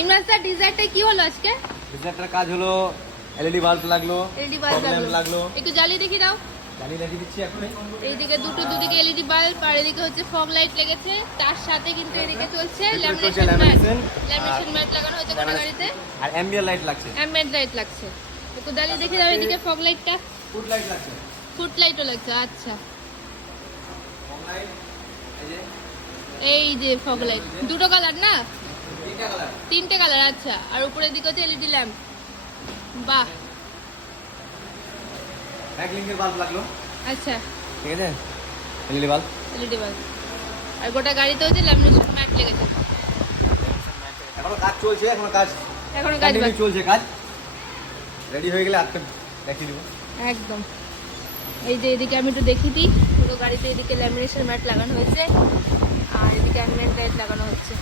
Inverter ডিজাইনটা কি হলো আজকে? ডিজাইনটার কাজ হলো এলইডি বাল্ব লাগলো, এলইডি বাল্ব লাগলো। একটু জ্বালিয়ে দেখি দাও। জ্বালিয়ে রেখে দিচ্ছি এখনই। এইদিকে দুদিকে এলইডি বাল্ব আর এদিকে হচ্ছে ফগ লাইট লেগেছে। তার সাথে কিন্তু এদিকে চলছে ল্যামিনেশন ল্যামিনেশন ম্যাট লাগানো হয়েছে গোটা গাড়িতে। আর অ্যাম্বিয়েন্ট লাইট লাগছে। অ্যাম্বিয়েন্ট লাইট লাগছে। একটু জ্বালিয়ে দেখি দাও এদিকে ফগ লাইটটা। ফুট লাইট লাগছে। ফুট লাইটও লাগছে। আচ্ছা ফগ লাইট এই যে ফগ লাইট দুটো কালার না? তিনটা কালার। তিনটে কালার। আচ্ছা আর উপরের দিকে হচ্ছে এলইডি ল্যাম্প। বাহ ব্যাকলিংকের বাল্ব লাগলো। আচ্ছা ঠিক আছে, এলইডি বাল্ব। এলইডি বাল্ব আর গোটা গাড়িতে হচ্ছে ল্যামিনেশন ম্যাট লেগেছে। এখনো কাজ চলছে, এখনো কাজ বাকি চলছে। কাজ রেডি হয়ে গেলে আটটা দেখিয়ে দিব একদম। এই যে এদিকে আমি একটু দেখিয়ে দিই, পুরো গাড়িতে এদিকে ল্যামিনেশন ম্যাট লাগানো হয়েছে আর এদিকে অ্যাম্বিয়েন্ট লাইট লাগানো হচ্ছে।